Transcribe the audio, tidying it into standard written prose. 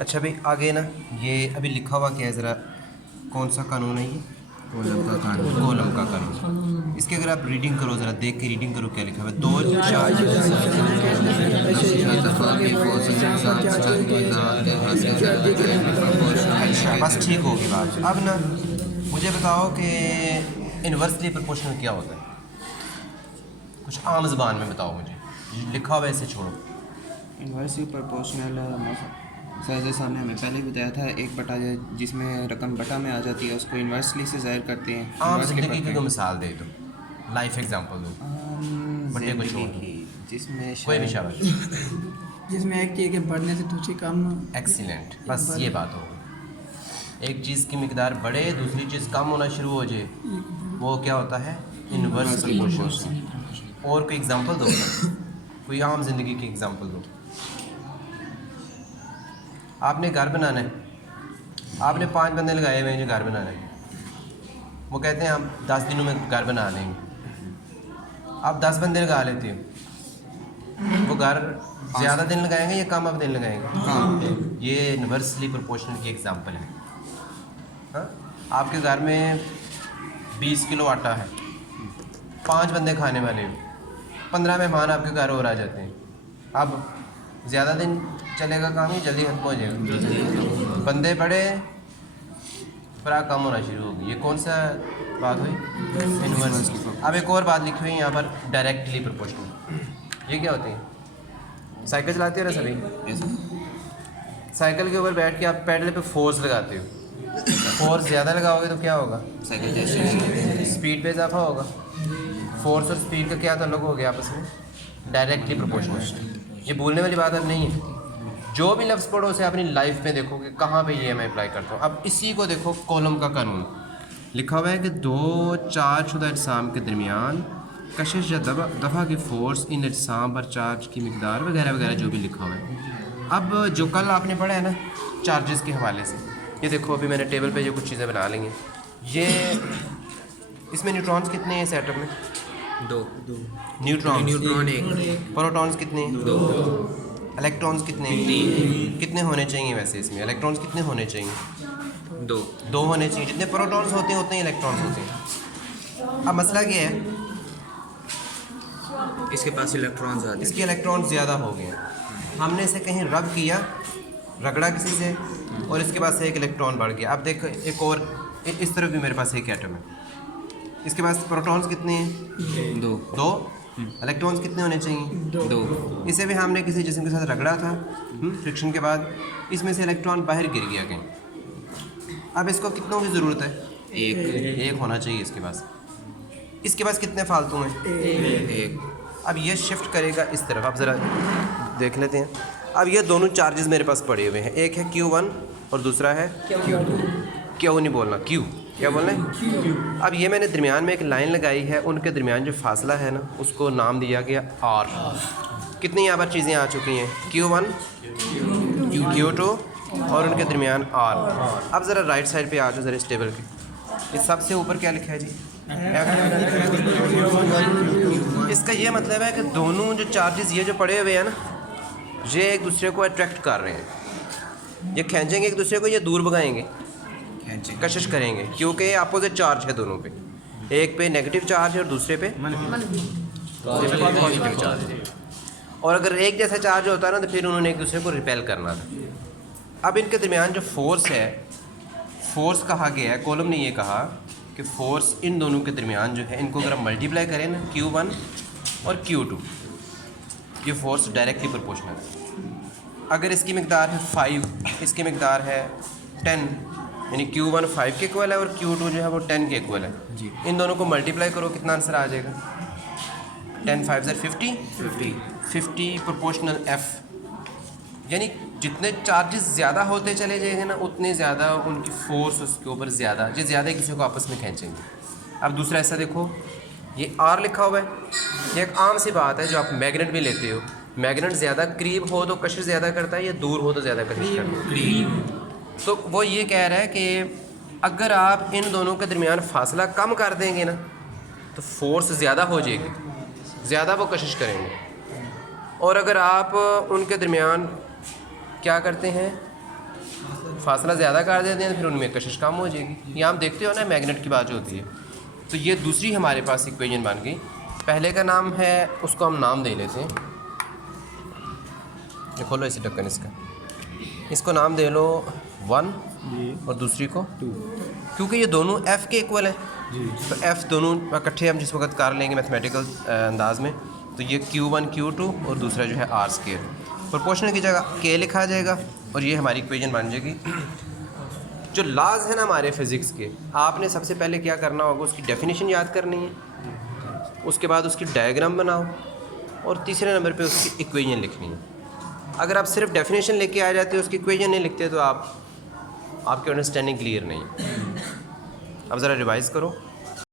अच्छा भाई आगे ना, ये अभी लिखा हुआ क्या है, ज़रा कौन सा कानून है ये? कोलम का कानून। कोलम का कानून। इसकी अगर आप रीडिंग करो, ज़रा देख के रीडिंग करो क्या लिखा हुआ है। दो चार अच्छा, बस ठीक होगी बात। अब ना मुझे बताओ कि इन्वर्सली प्रोपोर्शनल क्या होता है, कुछ आम ज़बान में बताओ मुझे, लिखा हुआ ऐसे छोड़ो। इन्वर्सली प्रोपोर्शनल सर जैसा हमने हमें पहले भी बताया था, एक बटा जिसमें रकम बटा में आ जाती है उसको इन्वर्सली से ज़ाहिर करते हैं। आम जिंदगी की कोई मिसाल दे दो, लाइफ एग्जांपल दो, बटे को छोड़ दो, जिसमें कोई भी शाबाश। जिसमें एक चीज़ के बढ़ने से दूसरी कम। एक्सीलेंट, बस ये बात होगी। एक चीज़ की मिकदार बढ़े, दूसरी चीज़ कम होना शुरू हो जाए, वो क्या होता है? Inverse proportion. और कोई एग्जांपल दो, कोई आम जिंदगी की एग्जांपल दो। आपने घर बनाना है, आपने 5 बंदे लगाए हुए हैं जो घर बनाना है, वो कहते हैं हम 10 दिनों में घर बना लेंगे। आप 10 बंदे लगा लेते हो, वो घर ज़्यादा दिन लगाएंगे या कम अब दिन लगाएंगे? ये इन्वर्सली प्रोपोर्शनल की एग्जांपल है। हाँ, आपके घर में 20 किलो आटा है, 5 बंदे खाने वाले हो, 15 मेहमान आपके घर और आ जाते हैं। अब ज़्यादा दिन चलेगा काम, ही जल्दी खत्म हो जाएगा। बंदे बढ़े, खुराक कम होना शुरू होगी। ये कौन सा बात हुई? इन्वर्स। अब एक और बात लिखी हुई है यहाँ पर, डायरेक्टली प्रोपोर्शनल। ये क्या होती है? साइकिल चलाते हो ना सभी, साइकिल के ऊपर बैठ के आप पैडल पे फोर्स लगाते हो। फोर्स ज़्यादा लगाओगे तो क्या होगा? साइकिल जैसे स्पीड पे इजाफा होगा। फोर्स और स्पीड का क्या ताल्लुक हो गया आपस में? Directly proportional. ये भूलने वाली बात अब नहीं है। जो भी लफ्ज़ पढ़ो उसे अपनी लाइफ में देखो कि कहाँ पे ये मैं अप्लाई करता हूँ। अब इसी को देखो, कॉलम का कानून लिखा हुआ है कि दो चार्ज शुदा अजसाम के दरमियान कशिश या दफ़ा की फ़ोर्स इन अजसाम पर चार्ज की मिकदार वगैरह वगैरह जो भी लिखा हुआ है। अब जो कल आपने पढ़ा है ना चार्जेस के हवाले से, ये देखो अभी मैंने टेबल पे जो कुछ चीज़ें बना ली हैं। ये इसमें न्यूट्रॉन्स कितने हैं इस एटम में? 2 न्यूट्रॉन एक, प्रोटॉन्स कितने हैं? 2 इलेक्ट्रॉन्स कितने हैं? कितने होने चाहिए वैसे इसमें? इलेक्ट्रॉन्स कितने होने चाहिए? 2 होने चाहिए। जितने प्रोटॉन्स होते हैं उतने ही इलेक्ट्रॉन्स होते हैं। अब मसला क्या है, इसके पास इलेक्ट्रॉन्स आते हैं। इसके इलेक्ट्रॉन्स ज़्यादा हो गए, हमने इसे कहीं रब किया, रगड़ा किसी से, और इसके पास से एक इलेक्ट्रॉन बढ़ गया। अब देखो एक और, इस तरफ भी मेरे पास एक एटम है, इसके पास प्रोटॉन्स कितने हैं? 2 इलेक्ट्रॉन्स कितने होने चाहिए? 2 इसे भी हमने किसी जिस्म के साथ रगड़ा था, फ्रिक्शन के बाद इसमें से इलेक्ट्रॉन बाहर गिर गया कहीं। अब इसको कितनों की ज़रूरत है? एक होना चाहिए इसके पास। इसके पास कितने फालतू हैं? एक। अब ये शिफ्ट करेगा इस तरफ, आप ज़रा देख लेते हैं। अब ये दोनों चार्जेस मेरे पास पड़े हुए हैं, एक है Q1 और दूसरा है Q नहीं बोलना, Q क्या बोलना है? अब ये मैंने दरमियान में एक लाइन लगाई है, उनके दरमियान जो फासला है ना उसको नाम दिया गया R। कितनी यहाँ पर चीज़ें आ चुकी हैं? Q1 Q2 और उनके दरमियान R। अब ज़रा राइट साइड पे आ जाओ ज़रा इस टेबल के, इस सबसे ऊपर क्या लिखा है जी? इसका ये मतलब है कि दोनों जो चार्जेस ये जो पड़े हुए हैं ना, ये एक दूसरे को अट्रैक्ट कर रहे हैं, ये खींचेंगे एक दूसरे को, ये दूर भगाएंगे, कशिश करेंगे, क्योंकि अपोजिट चार्ज है दोनों पे। एक पे नेगेटिव चार्ज है और दूसरे पे पॉजिटिव चार्ज है। और अगर एक जैसा चार्ज होता है ना तो फिर उन्होंने एक दूसरे को रिपेल करना था। अब इनके दरमियान जो फोर्स है, फोर्स कहा गया है, कॉलम ने ये कहा कि फोर्स इन दोनों के दरमियान जो है, इनको अगर हम मल्टीप्लाई करें ना Q1 और Q2, ये फोर्स डायरेक्टली प्रोपोर्शनल है। अगर इसकी मिकदार है 5, इसकी मिकदार है 10, यानी Q1 5 के इक्वल है और Q2 जो है वो 10 के इक्वल है जी। इन दोनों को मल्टीप्लाई करो, कितना आंसर आ जाएगा? 10 5 50 प्रोपोर्शनल F। यानी जितने चार्जेस ज़्यादा होते चले जाएंगे ना उतने ज़्यादा उनकी फोर्स उसके ऊपर ज़्यादा, जो ज़्यादा एक दूसरे को आपस में खींचेंगे। अब दूसरा ऐसा देखो, ये R लिखा हुआ है, ये एक आम सी बात है जो आप मैग्नेट भी लेते हो। मैग्नेट ज़्यादा करीब हो तो कशिश ज़्यादा करता है, या दूर हो तो ज़्यादा कशिश करता है। तो वो ये कह रहा है कि अगर आप इन दोनों के दरमियान फासला कम कर देंगे ना तो फोर्स ज़्यादा हो जाएगी, ज़्यादा वो कशिश करेंगे। और अगर आप उनके दरमियान क्या करते हैं, फासला ज़्यादा कर देते हैं तो फिर उनमें कशिश कम हो जाएगी। ये आप देखते हो ना मैग्नेट की बात जो होती है। तो ये दूसरी हमारे पास इक्वेशन बन गई। पहले का नाम है, उसको हम नाम दे लेते हैं, ये खोलो इसी ढक्कन इसका, इसको नाम दे लो 1 और दूसरी को 2, क्योंकि ये दोनों f के इक्वल है। तो f दोनों इकट्ठे हम जिस वक्त कर लेंगे मैथमेटिकल अंदाज में, तो ये Q1 Q2 और दूसरा जो है R स्क्वायर, प्रोपोर्शनल की जगह k लिखा जाएगा और ये हमारी इक्वेशन बन जाएगी। जो लॉज है ना हमारे फिज़िक्स के, आपने सबसे पहले क्या करना होगा, उसकी डेफिनेशन याद करनी है, उसके बाद उसकी डायग्राम बनाओ और तीसरे नंबर पे उसकी इक्वेशन लिखनी है। अगर आप सिर्फ डेफिनेशन लेके आ जाते हो, उसकी इक्वेशन नहीं लिखते, तो आपकी अंडरस्टैंडिंग क्लियर नहीं। अब ज़रा रिवाइज़ करो।